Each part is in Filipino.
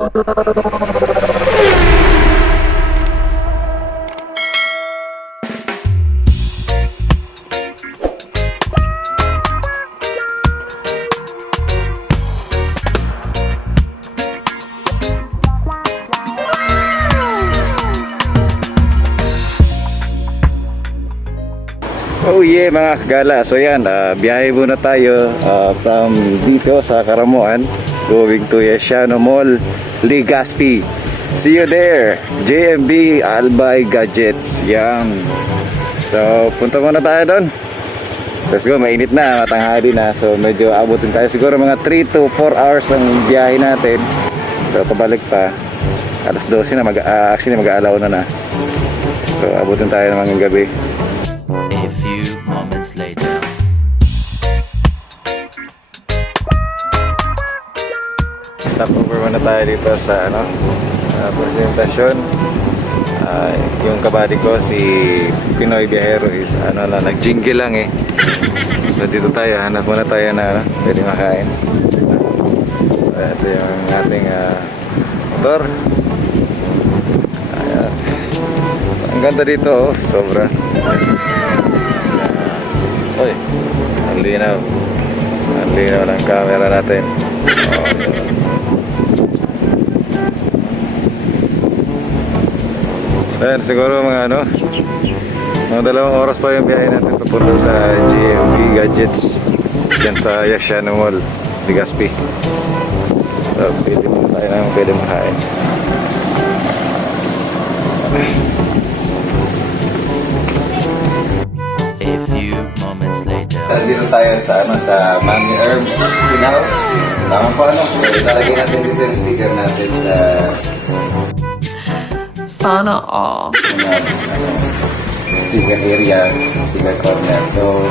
Oh yeah mga kagala, so yan, biyahe muna tayo from dito sa Karamuan going to Yesiano Mall, Legazpi. See you there, JMB Albay Gadgets. Yan. So punta muna tayo doon. Let's go, mainit na, matanghali na. So medyo abutin tayo, siguro mga 3 to 4 hours ang biyahe natin. So pabalik pa alas 12 na, actually mag-aalaw na. So abutin tayo ng mga gabi. A few moments later. Stop over muna tayo dito sa presentasyon. Yung kabady ko si Pinoy Biyahero is nag-jingle lang eh. So dito tayo, hanap muna tayo na pwede makain. So, ito yung ating motor. Ayan. Ang ganda dito, oh, sobra. Uy, ang linaw. Ang linaw ng camera natin. Ayan, siguro mga mga 2 oras pa yung biyahe natin papunta sa JMB Gadgets dyan sa Yesiano Mall, Legazpi. So, pwede mo tayo naman pwede makain. A few moments later. Dito tayo sa Mami Herbs Food House. Tama po ilalagay natin dito yung sticker natin sa sana all. Sticker area, sticker corner. So,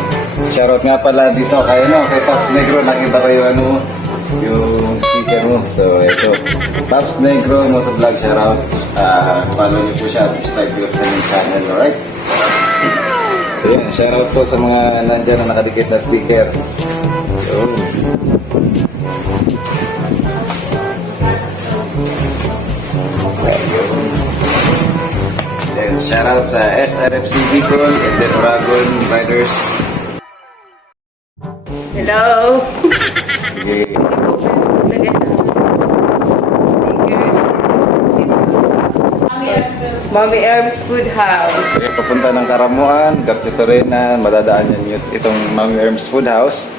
shoutout nga pala dito kay Pops Negro. Nakita ko yung sticker mo. So, ito. Pops Negro Motovlog, shoutout. Follow niyo po siya, subscribe po sa kanyang channel, alright? So, yan, shoutout po sa mga nandyan na nakadikit na sticker. So, shoutout sa SRFC Bicol and then Oragon Riders. Hello. Sige. Mommy Herbs Food House. Sige, papunta ng Karamuan, Garchitorenan, madadaan yan itong Mommy Herbs Food House.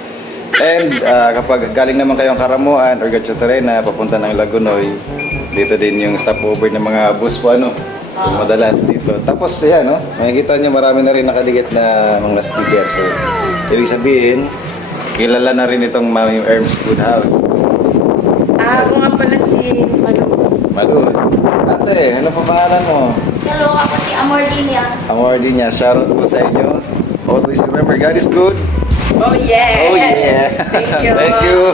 And kapag galing naman kayong Karamuan or Garchitorena, papunta ng Lagunoy, dito din yung stopover ng mga bus po yung madalas dito. Tapos yan, makikita nyo marami na rin nakadikit na mga sticker. So, ibig sabihin, kilala na rin itong Mommy Herbs Food House. Ako nga pala si Malu. Ate, ano pa pangalan mo? Hello, ako si Amordinia. Amordinia, shoutout po sa inyo. Always remember, God is good. Oh yeah. Oh yeah. Thank you. Thank you.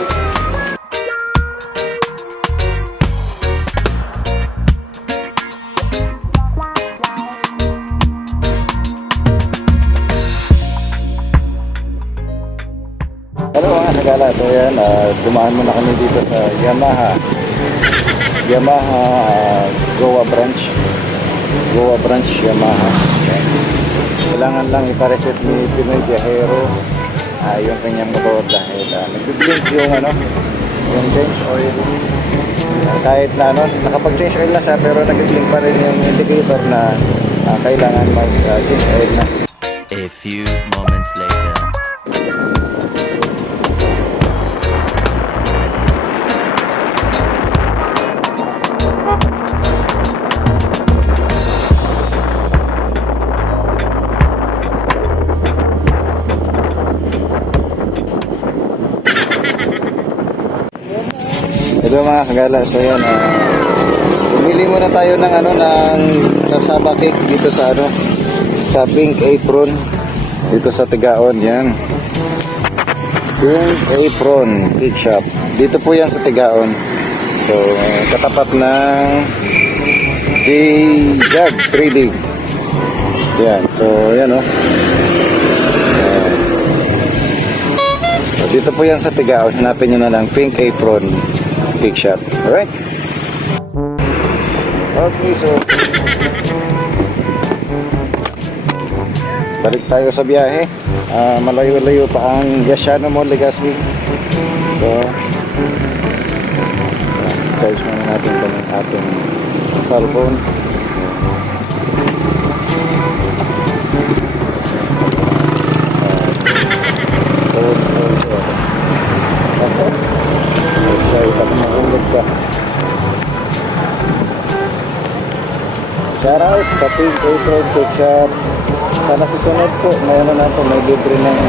Hello mga kagala, so yan, dumaan muna kami dito sa Yamaha Goa branch Yamaha. Okay. Kailangan lang ipareset ni Pinoy Biyahero yung kanyang motor dahil nag-blink yung change oil. Kahit na nakapag-change oil na siya pero nag-blink pa rin yung indicator na kailangan mag-change oil na. A few moments later. Hello mga kagala, so yan, pumili muna tayo ng kasaba cake dito sa sa Pink Apron dito sa Tigaon. Yan, Pink Apron Cake Shop, dito po yan sa Tigaon. So katapat ng J-Jag Trading. Yan, so yan dito po yan sa Tigaon. Hanapin nyo na lang Pink Apron Cake Shop. Alright? Okay, so balik tayo sa biyahe. Malayo-layo pa ang Yashano Mall, Legazpi. So charge muna natin itong ating cellphone. Shout out sa Team Patron Cake Shop. Sana susunod po, may ano na po, may libre ng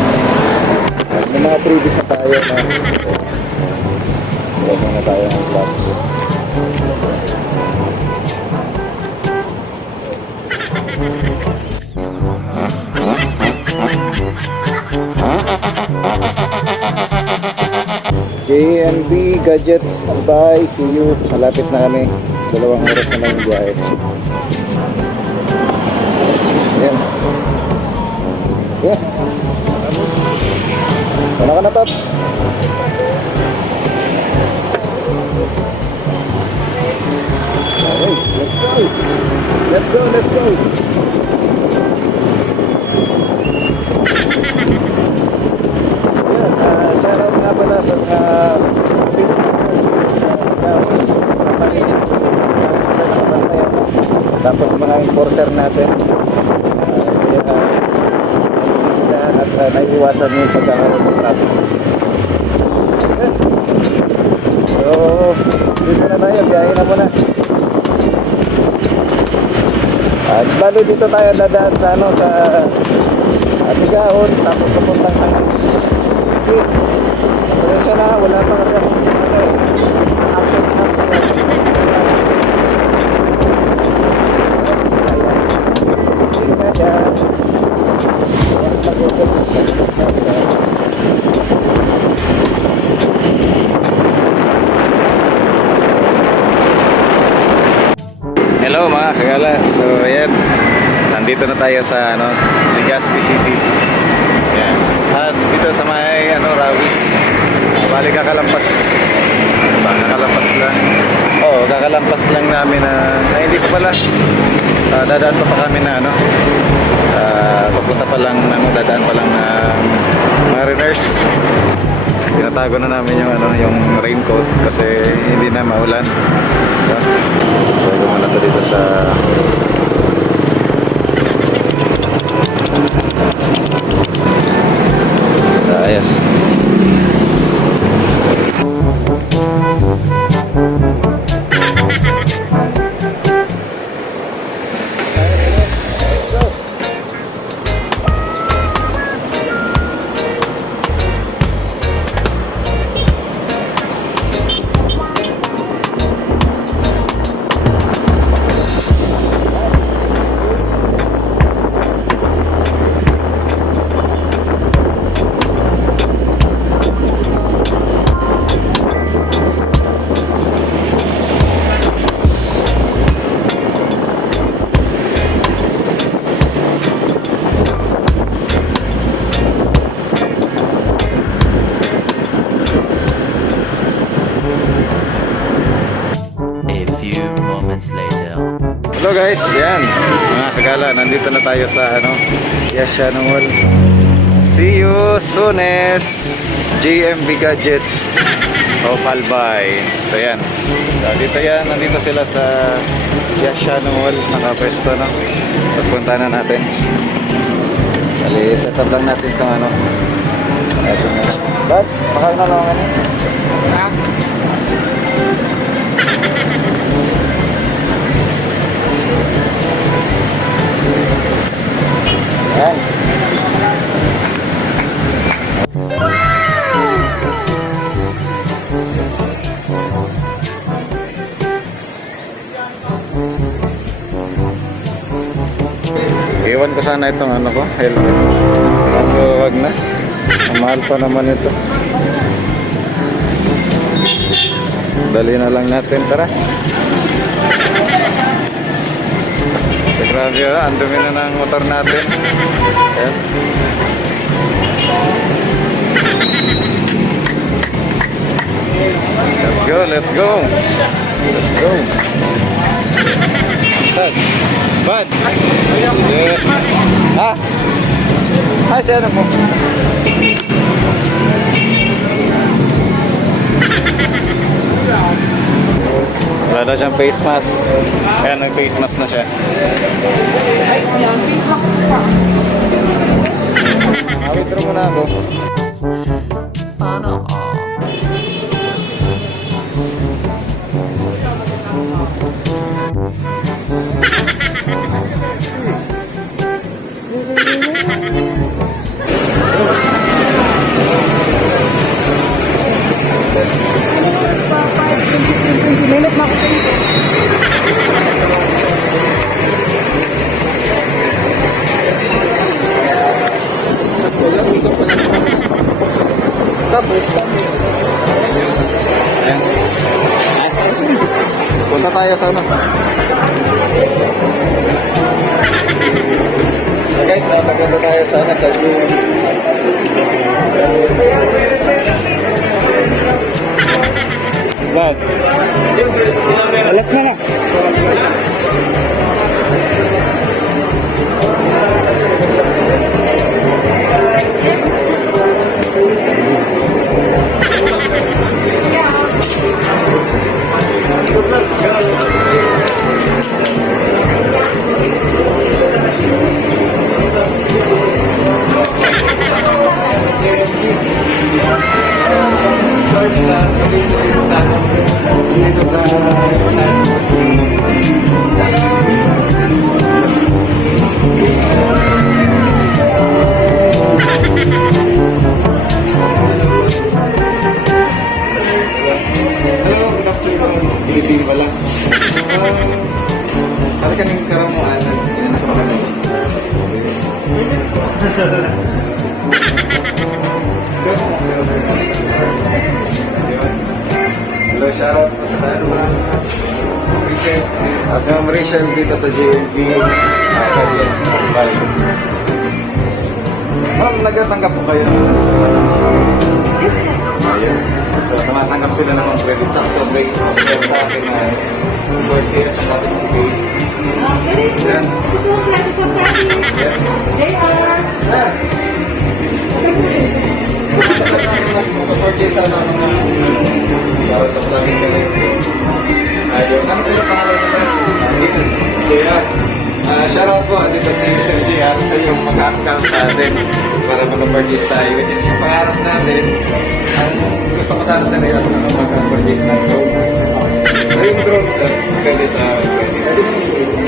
may mga freebies na tayo na so muna tayo ng vlogs. JMB Gadgets, bye, see you. Malapit na kami, 2 oras na lang yung biyahe. Yan. Yeah. Sana ka na, Paps. Okay, let's go. Let's go, let's go. Yan, shout out nga pala sa mga Facebook sa tapos mga enforcer natin. At naiiwasan yung pagkakaroon ng traffic. Okay. So, dito na tayo, biyahe na muna. At bali dito tayo dadaan sa ano, sa Atigaon, tapos papuntang sa okay. Pasensya na, wala pa kasi akong action plan. Hello mga kagala. So ayan, nandito na tayo sa ano, Legazpi City. Ayan. At dito sa may ano, Rawis. Bali kakalampas. Kakalampas lang. Oo, kakalampas lang namin na hindi pa pala. Dadaan pa kami na ano. Papunta pa lang ano, dadaan pa lang Mariners. Tinatago na namin yung ano, yung raincoat kasi hindi na maulan. Diba? So, muna to dito sa ayos. Hello guys, yan mga kagala, nandito na tayo sa ano, Yashano Mall. See you soonest JMB Gadgets Opal Bay. So yan, dito yan, nandito sila sa Yashano Mall, nakapwesto no. Pagpunta na natin. Bali, set up lang natin itong ano. Ba't? Makag na lang ano? Ha? Yan. Iwan ko sana itong ano ko, helmet. Kaso wag na. Mahal pa naman ito. Dali na lang natin, tara. Grabe yun, ang dumi na ng motor natin. Ayan. Let's go, let's go. Let's go. Saan? Yeah. Ha? Ay, si ano po? Wala na siyang face mask. Ayan, nag-face mask na siya. Withdraw muna ako. Sana all. Ayan. Punta tayo sa ano. So guys, maganda tayo sa ano, sa view. Vlog. Alat na na. Pilipino pala. Para kaming karamuan. Inanak ko na. Hello, shoutout po sa tayo mga Rachel. Si Ma'am Rachel dito sa JLB. Yes, Ma'am, nagatanggap po kayo. Ayun. So, tumatanggap sila ng mga credit sa October. Pero sa akin na 40 at saka 60K. Yan. Yes. Ah. Mag-40 sa mga para sa vlogging ka rin. Ayun. Ano kayo pangalan mo sa JR? Shoutout po. Dito si Sir JR sa yung mag-ascam sa atin para mag-purchase tayo. Which is yung pangarap natin. Ang gusto ko sana sa ngayon sa mag-purchase ng drone. Yung drone sir, maganda sa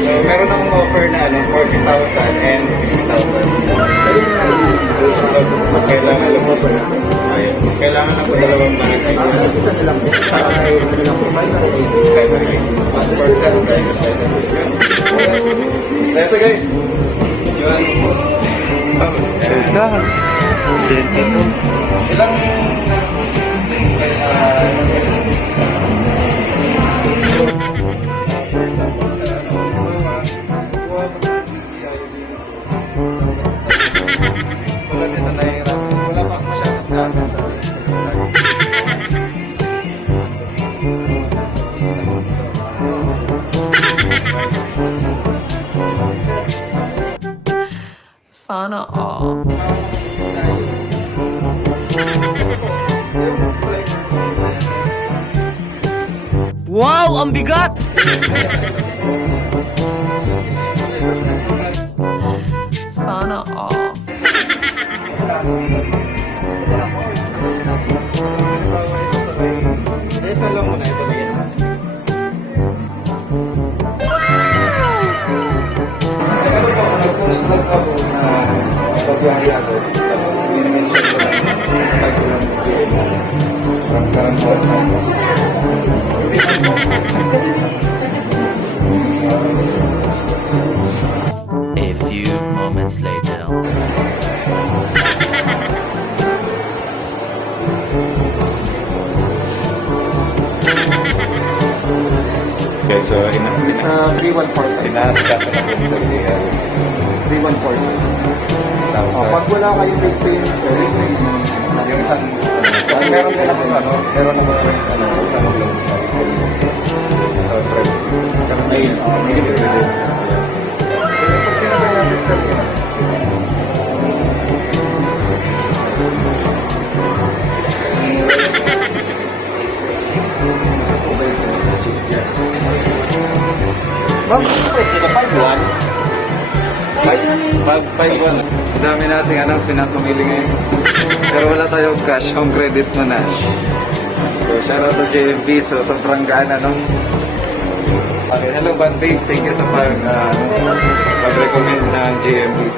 so meron akong offer na 40,000 and 60,000. So kailangan alam mo pa na. Ayun. Kailangan ako dalawang bagay. Isa nilang primary passport sir, driver's license. Yes. Ito guys. Yun. Ilang Sana all. Wow, ang bigat! Sana all. ito lang muna, ito lang yan. Pero po, nag-post lang ako na pagbiyahe ako. Tapos in-mention ko lang pag-ulang from Karambuan. A few moments later. Okay, so it's 314. Inaaskas na po sa liga. 314. Pag wala kayong big payment, yung isang, kasi meron din ako, meron naman isang loan. So, friend. Ay, hindi ko pwede. Ma'am, price nito 5-1. 5-1. Dami natin pinapamili ngayon. Pero wala tayong cash, home credit mo na. So, shout out to JMB. So, sobrang gaan, Okay, hello, Banbig. Thank you sa pag-recommend ng JMB.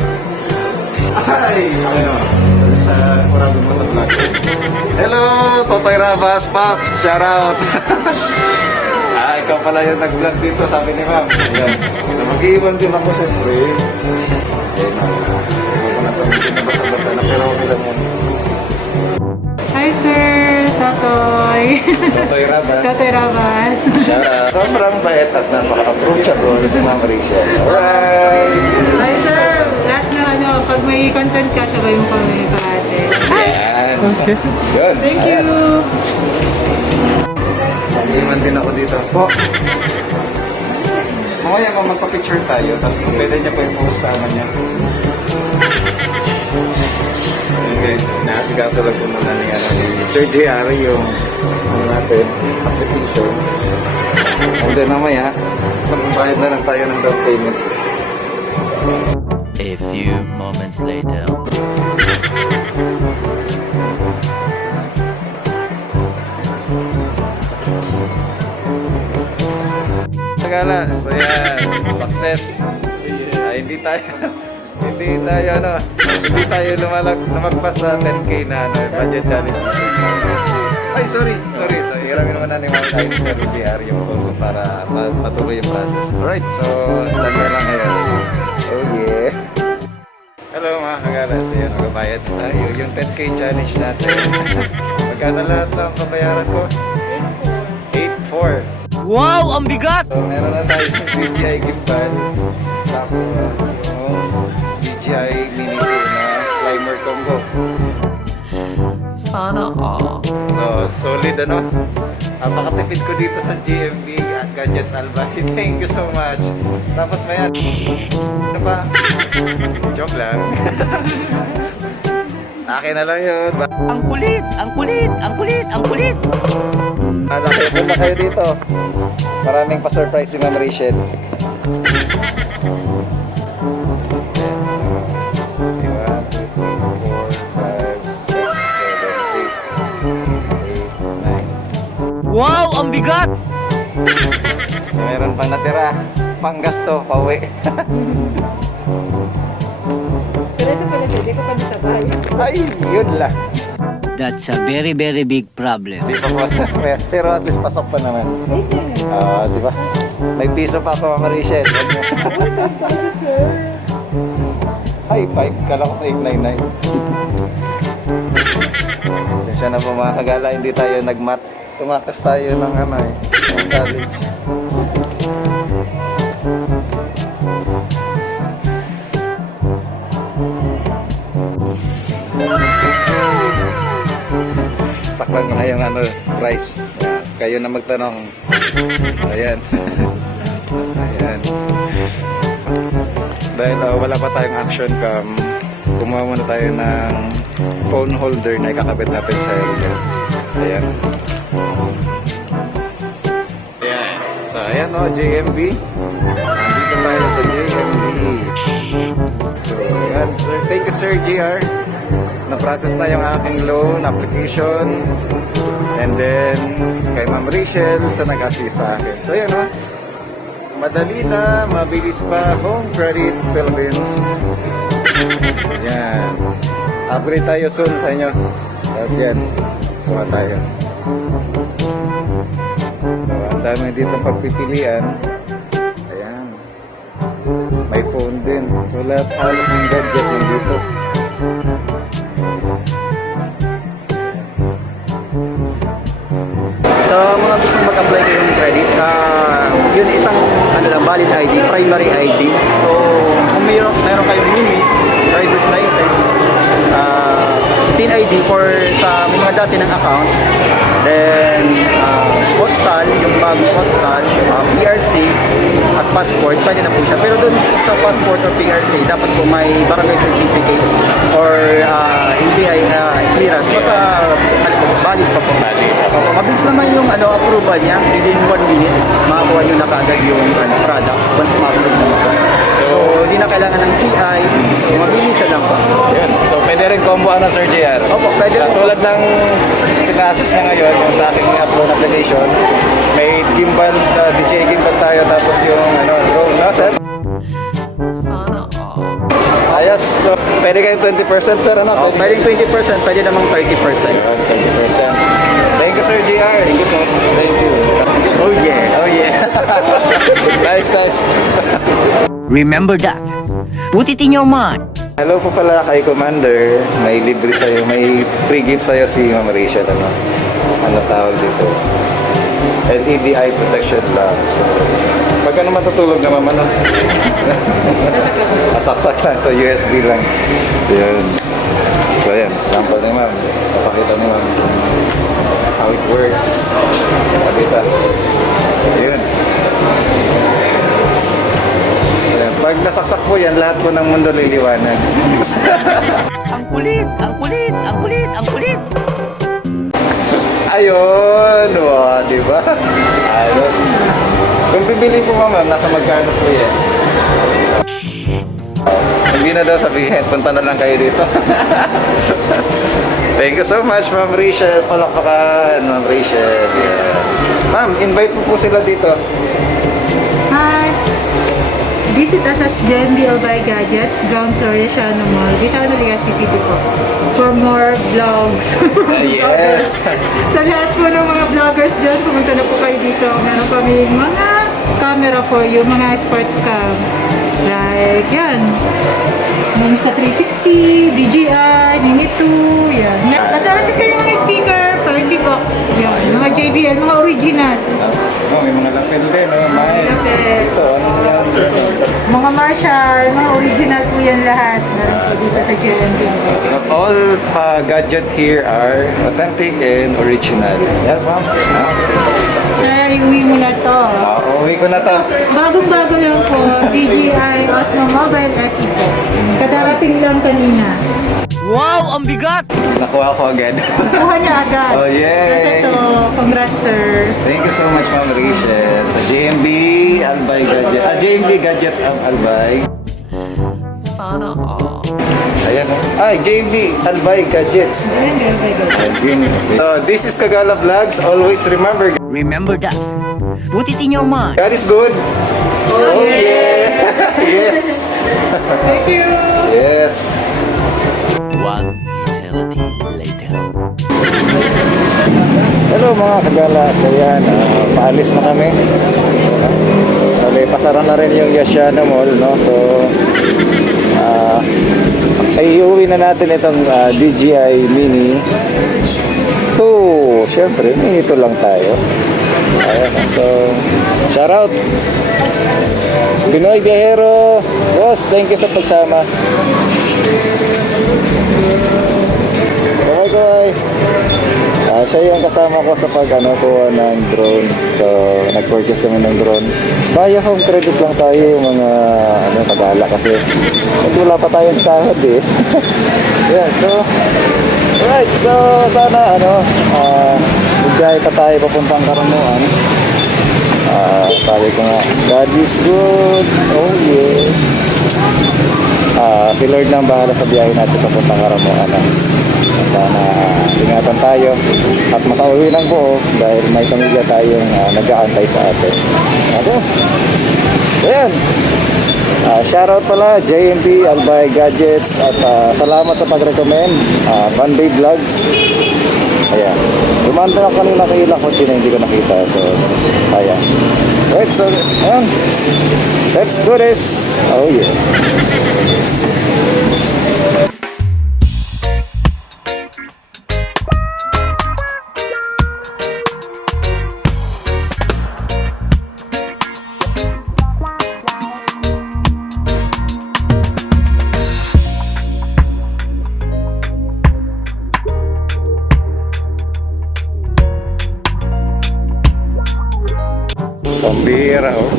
Ay! Sa Corado mo na vlog. Hello, Totoy Rabas, Pops. Shout out. Ikaw pala yung nag-vlog dito, sabi ni Ma'am. Ayan. So, mag-iwan din ako, siyempre. Ayun na. Hindi ko na pamitin na basta-basta na, pero okay lang yan. Hi sir, Totoy. Totoy Rabas. Totoy Rabas. Sobrang bait at napaka-approachable si Ma'am Rachel. Alright! Hi sir, lahat na pag may content ka, sabay mo kami parate. Ayan. Yun. Thank Ayos. you. Mag-iwan din ako dito. Po. Mamaya magpa-picture tayo, tapos pwede niya pa yung post sama niya. Ayun guys, nakasigaso lang po muna ni Sir JR yung natin, application. And then mamaya, magbabayad na lang tayo ng down payment. A few moments later. Tagala, so yan, success. Hindi tayo lumagpas sa 10k na budget challenge. Ay, sorry. So, hiramin naman na ni Ma'am Lain sa RPR yung phone para patuloy yung process. Alright, so, stand by lang ngayon. Oh yeah. Hello mga kagala, so yan, magbabayad tayo. Yung 10k challenge natin. Magkano lahat ng kabayaran ko? 8.4. Wow, ang bigat! So, meron na tayo yung DJI gift bag. Tapos yung DJI Mini 2 na climber combo. Sana all. So, solid Napakatipid ko dito sa GMB at Gadgets Albay. Thank you so much. Tapos maya, ano pa? Joke lang. Akin na lang yun. Ang kulit! Ang kulit! Ang kulit! Ang kulit! Punta kayo dito. Maraming pa-surprise si Ma'am Rachel. Wow, ang bigat! So, meron pang natira. Panggasto, pauwi. Pero ito pala sir, di ko kami sabay. Ay, yun lang. That's a very, very big problem. Di pa po. Pero at least pasok pa naman. Di ba? May piso pa ako, Ma'am Rachel. Ay, 5. Kala ko 899. Siya na po mga kagala, hindi tayo nag-mat. Tumakas tayo ng ng college. Taklan ko na yung price. Ayan. Kayo na magtanong. Ayan. Ayan. Dahil wala pa tayong action cam, kumuha muna tayo ng phone holder na ikakabit natin sa helmet. Ayan. Ayan. So, ayan JMB. Nandito tayo sa JMB. So, ayan. Sir, thank you Sir JR. Na-process na yung aking loan application. And then, kay Ma'am Rachel sa nag-assist sa akin. So, ayan madali na, mabilis pa. Home Credit Philippines. Ayan. Upgrade tayo soon sa inyo. Tapos yan. Kuha tayo. So, ang dami dito pagpipilian. Ayan. May phone din. So, lahat halos ng gadget nandito. Sa mga gustong mag-apply kayo ng credit, yun isang valid ID, primary ID. So, kung meron kayong mini, driver's license, PIN ID for sa mga dati ng account, then postal, yung bagong postal, PRC, at passport, pwede na po siya. Pero doon sa passport or PRC, dapat po may barangay certificate or NBI clearance. Basta valid pa po. Mabilis naman yung approval niya, within 1 minute, makakuha nyo na kaagad yung product once ma-approve na mo. So, hindi na kailangan ng CI, mabilis na lang po. Yun. So, pwede rin combo Sir JR. Opo, pwede rin. Tulad ng pinasis na ngayon, yung sa aking upload application, may gimbal, DJI gimbal tayo, tapos yung drone, no, sir? Sana all. Ayos. So, pwede kayong 20%, sir, ano? Pwedeng 20%, pwede namang 30%. 20%. Thank you, Sir JR. Thank you po. Thank you. Oh yeah. Oh, yeah. Nice, nice. Remember that. Put it in your mind. Hello po pala kay Commander. May libre sa'yo, may free gift sa'yo si Ma'am Rachel. Ano tawag dito? LED eye protection lamp. So, pagka naman matutulog na ma'am, ano? Asaksak lang to, USB lang. Yan. So, yan. Sample ni ma'am. Napakita ni ma'am how it works. Pakita. Yun. Ayan. Pag nasaksak po yan, lahat po ng mundo liliwanag. Ang kulit, ang kulit, ang kulit, ang kulit. Ayun! Wow, di ba? Ayos. Kung bibili po ma'am, nasa magkano po yan? Hindi na daw sabihin, punta na lang kayo dito. Thank you so much, Ma'am Rachel. Palakpakan, Ma'am Rachel. Yeah. Ma'am, invite po sila dito. Hi! Visit us at JMB Albay Gadgets, ground floor, Yashano Mall, Vitano, Legazpi City po. For more vlogs. Yes! Sa lahat po ng mga vloggers dyan, pumunta na po kayo dito. Meron kami mga camera for you, mga sports cam. Like, yan. Insta360, DJI, Mini 2, yan. Nataran din kayo mga speaker, 30 box. Yan. Mga JBL, mga original. Oh, may mga lapel din. May Lapel. ito, ano yan? Mga Marshall, mga original po yan lahat. Meron po dito sa JMB. So all gadget here are authentic and original. Yes, ma'am. Sir, iuwi mo na to. Uwi ko na to. Bagong-bago lang po, DJI Osmo Mobile SE po. Kadarating lang kanina. Wow, ang bigat. Nakuha ko agad. Kuha niya agad. Oh, yay! Kasi to, congrats sir. Thank you so much, Ma'am Rachel. Sa JMB Albay Gadgets. JMB Gadgets ang Albay. Sana all. Ayan. Ay, JMB Albay Gadgets. Ayan, meron kayo. So, this is Kagala Vlogs. Always remember, Remember that. Put it in your mind. God is good. Oh, yeah. Yes. Thank you. Yes. One eternity later. Hello mga Kagala. So yan, paalis na kami. Pasara na rin yung Yashano Mall, no? So, ay iuwi na natin itong DJI Mini 2. Siyempre, Mini 2 lang tayo. Ayan, so, shout out. Pinoy Biyahero. Boss, thank you sa pagsama. Bye-bye. Siya yung kasama ko sa kuha ng drone. So, nag-purchase kami ng drone. Via home credit lang tayo, mga Kagala kasi wala pa tayong sahod eh. Yeah, so, alright, so sana magbiyahe pa tayo papuntang Karamuan. Sabi ko nga, God is good. Oh yeah. Si Lord na ang bahala sa biyahe natin papuntang Karamuan. Sana ingatan tayo at makauwi ng buo dahil may pamilya tayong nag-aantay sa atin. Okay. Ayan. Shoutout pala JMB Albay Gadgets at salamat sa pag-recommend Banbay Vlogs. Ayan. Lumanda na kanina kay ilang kotse na hindi ko nakita. So sayang. Right, so ayan. Let's do this. Oh yeah. Pambira, oh.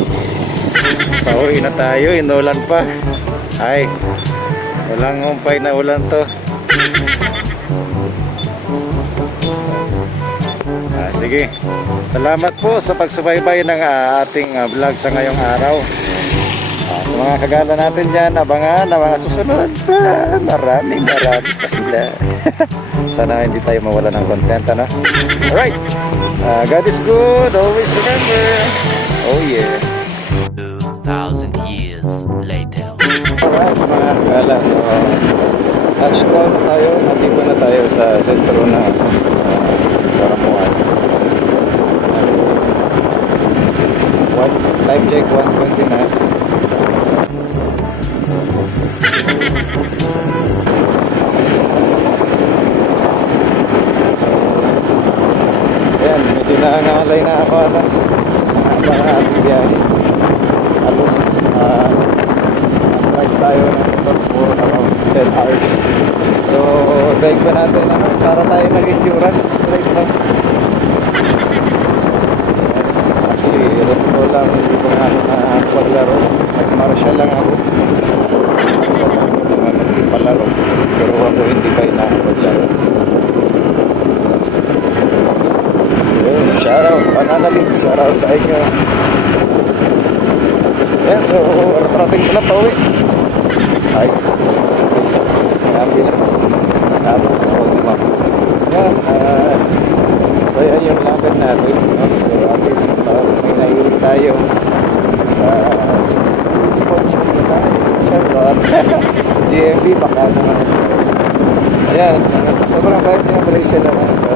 Pauwi na tayo, inulan pa. Ay, walang humpay na ulan to. Sige. Salamat po sa pagsubaybay ng ating vlog sa ngayong araw. Sa mga kagala natin dyan, abangan na mga susunod pa. Maraming pa sila. Sana hindi tayo mawala ng content, ano? Alright. God is good. Always remember. Oh yeah. 2,000 years later. Alright, mga kagala. So, touchdown na tayo. Nandito na tayo sa sentro na Karamuan. Time check 1:29. Ayan, medyo nangangalay na ako ano. Mga ating biyahe. Halos drive tayo ng motor for around 10 hours. So, bike pa natin ano, para tayo nag-endurance straight lang. Actually, ito ko lang hindi ko nga paglaro. Nag-martial lang ako. Martial lang ako naman hindi palaro. Pero ako hindi pa paglaro. Shoutout, pananalig, shoutout sa inyo. Yan, so, rating ko na pauwi. Ay, ambulance. Nakabot na ako lima. Yan, saya yung laban natin. No? So, at least, may naiuli tayo. Sponsor na tayo. Charot. GMB, baka naman. Ayan, sobrang bait niya, Malaysia naman. So,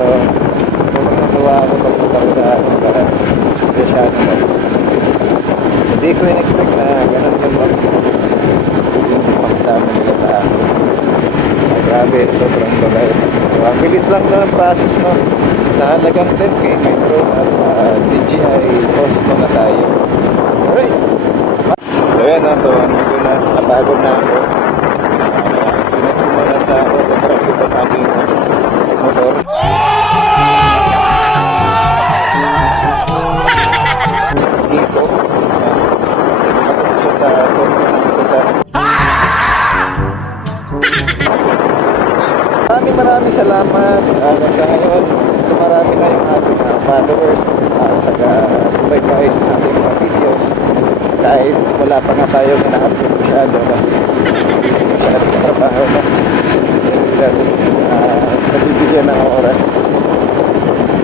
sobrang natuwa ako pagpunta ko sa Preciado mo. Hindi ko in-expect na gano'n yung pakisama nila sa akin. Grabe, sobrang bagay. So, ang bilis lang na ng process, no? Sa halagang 10K metro at DJI Osmo na tayo. Alright. So, yan, no? So, nandito na, napagod na ako. Sunod ko muna sa autograph itong aking motor. Dito. Pasok siya sa maraming salamat. Sa ngayon, marami na yung ating followers taga-subaybay sa ating mga videos. Kahit wala pa nga tayong ina-upload masyado kasi busy masyado sa trabaho na. Nabibigyan ng oras.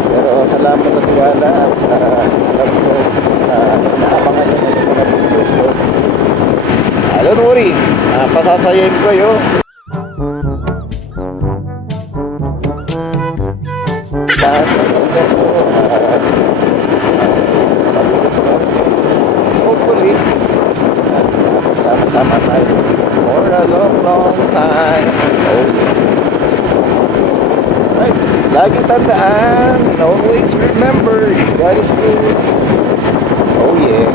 Pero salamat sa tiwala at alam ko naabangan nyo ng mga videos ko. Don't worry, pasasayin ko yun. Lahat ng content ko hopefully sama-sama tayo for a long time. Right. Lagi tandaan, always remember, God is good. Oh yeah.